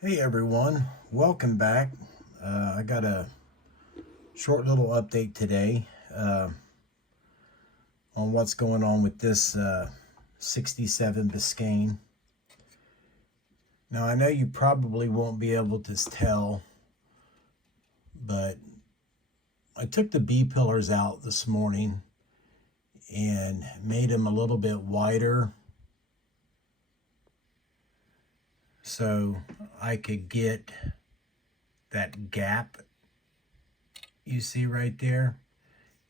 Hey everyone, welcome back. I got a short little update today on what's going on with this 67 Biscayne. Now I know you probably won't be able to tell, but I took the B pillars out this morning and made them a little bit wider so I could get that gap you see right there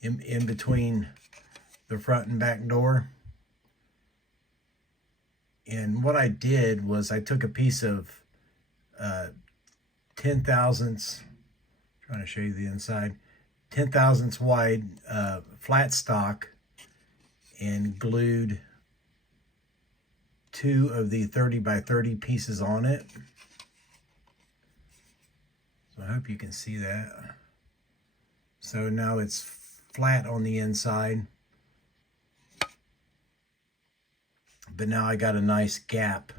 in between the front and back door. And what I did was I took a piece of 10 thousandths, trying to show you the inside, 10 thousandths wide flat stock, and glued two of the 30 by 30 pieces on it. So I hope you can see that. So now it's flat on the inside, but now I got a nice gap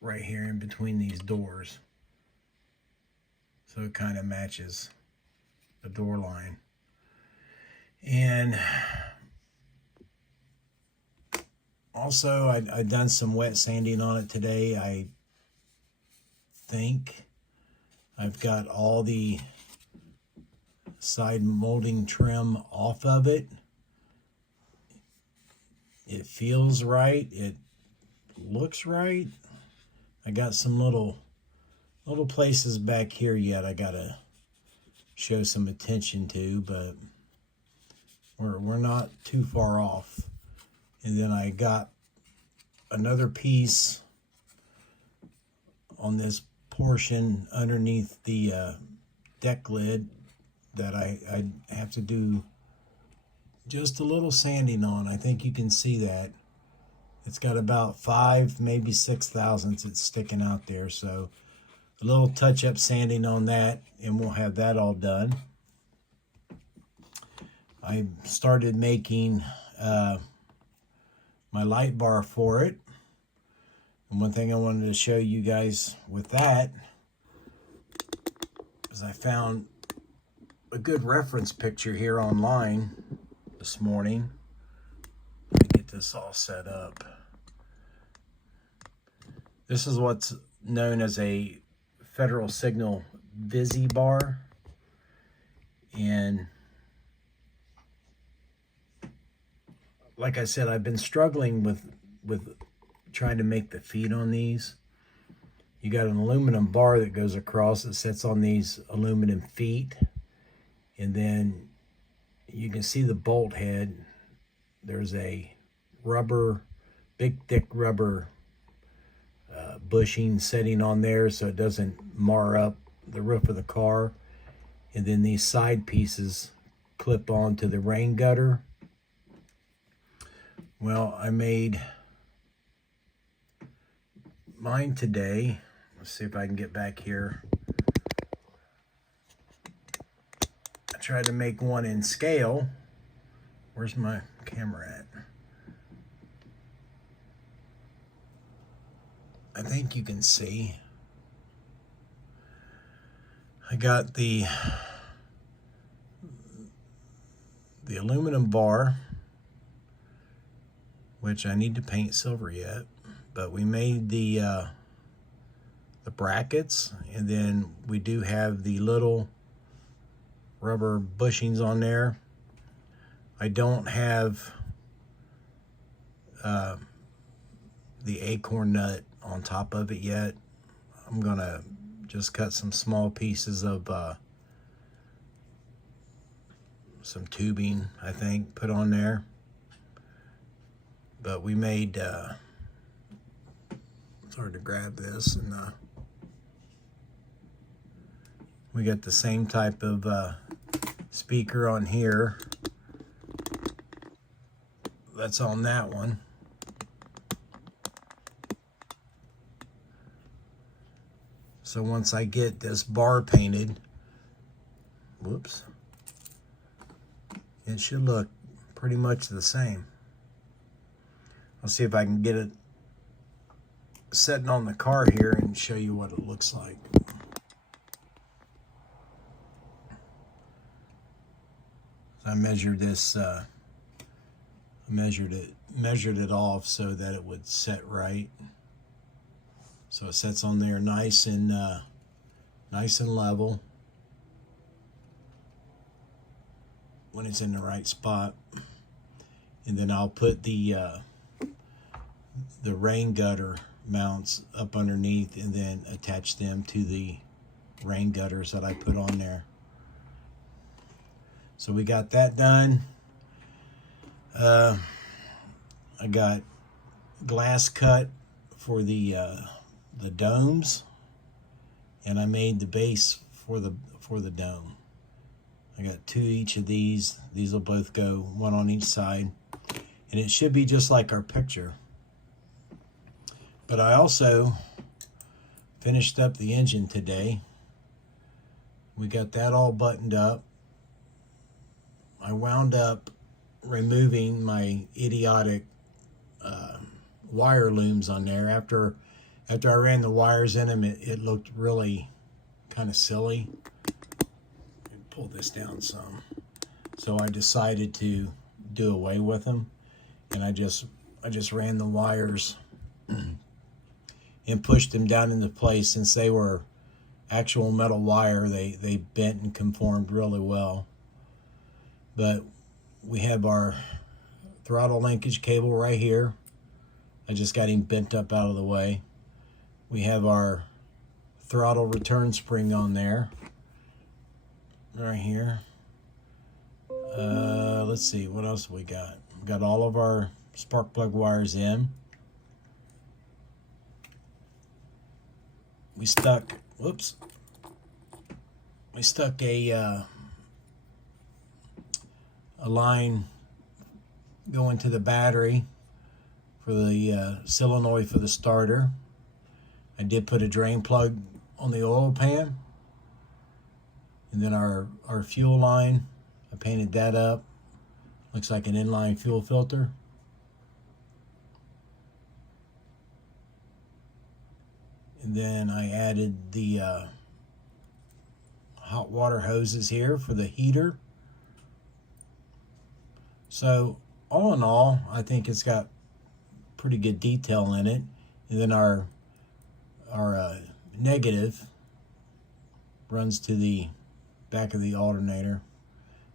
right here in between these doors. So it kind of matches the door line. And also I done some wet sanding on it today. I think I've got all the side molding trim off of it. It feels right. It looks right. I got some little places back here yet I gotta show some attention to, but we're not too far off. And then I got another piece on this portion underneath the deck lid that I have to do just a little sanding on. I think you can see that. It's got about 5, maybe 6 thousandths it's sticking out there. So a little touch-up sanding on that, and we'll have that all done. I started making my light bar for it. And one thing I wanted to show you guys with that is I found a good reference picture here online this morning. Let me get this all set up. This is what's known as a Federal Signal Visi bar, and like I said, I've been struggling with trying to make the feet on these. You got an aluminum bar that goes across that sits on these aluminum feet, and then you can see the bolt head. There's a rubber, big thick rubber bushing setting on there so it doesn't mar up the roof of the car. And then these side pieces clip onto the rain gutter. Well, I made mine today. Let's see if I can get back here. I tried to make one in scale. Where's my camera at? I think you can see. I got the aluminum bar, which I need to paint silver yet, but we made the brackets, and then we do have the little rubber bushings on there. I don't have the acorn nut on top of it yet. I'm gonna just cut some small pieces of some tubing, I think, put on there. But we made, it's hard to grab this, and we got the same type of speaker on here that's on that one. So once I get this bar painted, whoops, it should look pretty much the same. I'll see if I can get it setting on the car here and show you what it looks like. I measured this, measured it off so that it would set right. So it sets on there nice and level when it's in the right spot. And then I'll put the rain gutter mounts up underneath and then attach them to the rain gutters that I put on there. So we got that done. I got glass cut for the domes, and I made the base for the dome. I got 2 each of these. These will both go 1 on each side, and it should be just like our picture. But I also finished up the engine today. We got that all buttoned up. I wound up removing my idiotic wire looms on there. After I ran the wires in them, it looked really kind of silly. Pull this down some. So I decided to do away with them, and I just ran the wires and pushed them down into place. Since they were actual metal wire, they bent and conformed really well. But we have our throttle linkage cable right here. I just got him bent up out of the way. We have our throttle return spring on there, right here. Let's see, what else we got? We got all of our spark plug wires in. We stuck, whoops. We stuck a line going to the battery for the solenoid for the starter. I did put a drain plug on the oil pan. And then our fuel line, I painted that up. Looks like an inline fuel filter. And then I added the hot water hoses here for the heater. So all in all, I think it's got pretty good detail in it. And then our negative runs to the back of the alternator.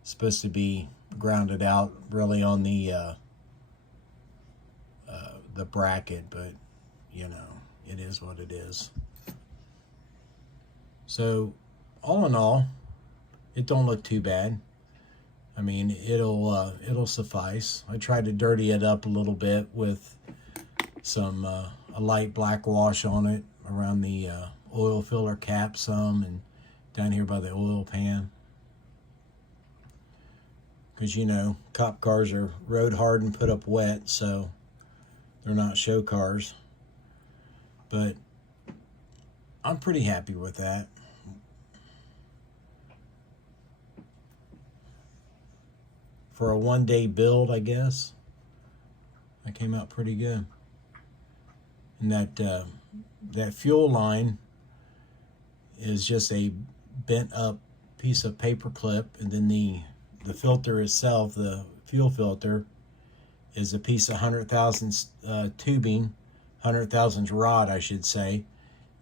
It's supposed to be grounded out really on the bracket, but you know, it is what it is. So all in all, it don't look too bad. I mean, it'll suffice. I tried to dirty it up a little bit with some a light black wash on it around the oil filler cap some, and down here by the oil pan. Because, you know, cop cars are road hard and put up wet, so they're not show cars. But I'm pretty happy with that. For a one-day build, I guess, that came out pretty good. And that fuel line is just a bent up piece of paper clip, and then the filter itself, the fuel filter, is a piece of 100 thousandths tubing, 100 thousandths rod, I should say,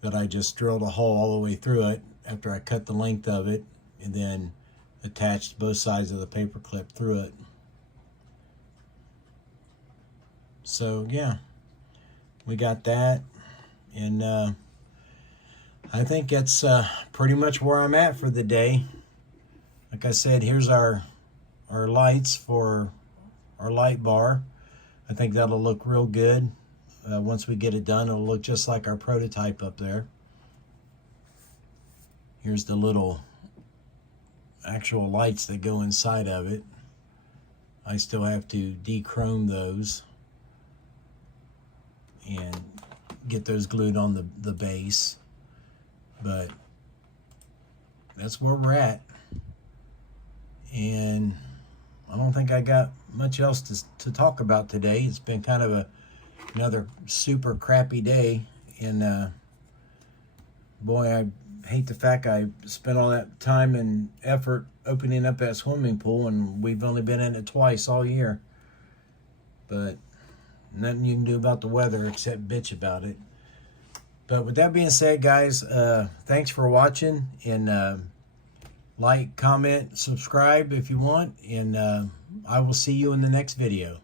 that I just drilled a hole all the way through it after I cut the length of it, and then attached both sides of the paper clip through it. So yeah, we got that, and I think that's pretty much where I'm at for the day. Like I said, here's our lights for our light bar. I think that'll look real good. Once we get it done, it'll look just like our prototype up there. Here's the little actual lights that go inside of it. I still have to de-chrome those and get those glued on the base, but that's where we're at. And I don't think I got much else to talk about today. It's been kind of another super crappy day, And boy, I hate the fact I spent all that time and effort opening up that swimming pool, and we've only been in it twice all year. But nothing you can do about the weather except bitch about it. But with that being said, guys, thanks for watching, and like, comment, subscribe if you want, and I will see you in the next video.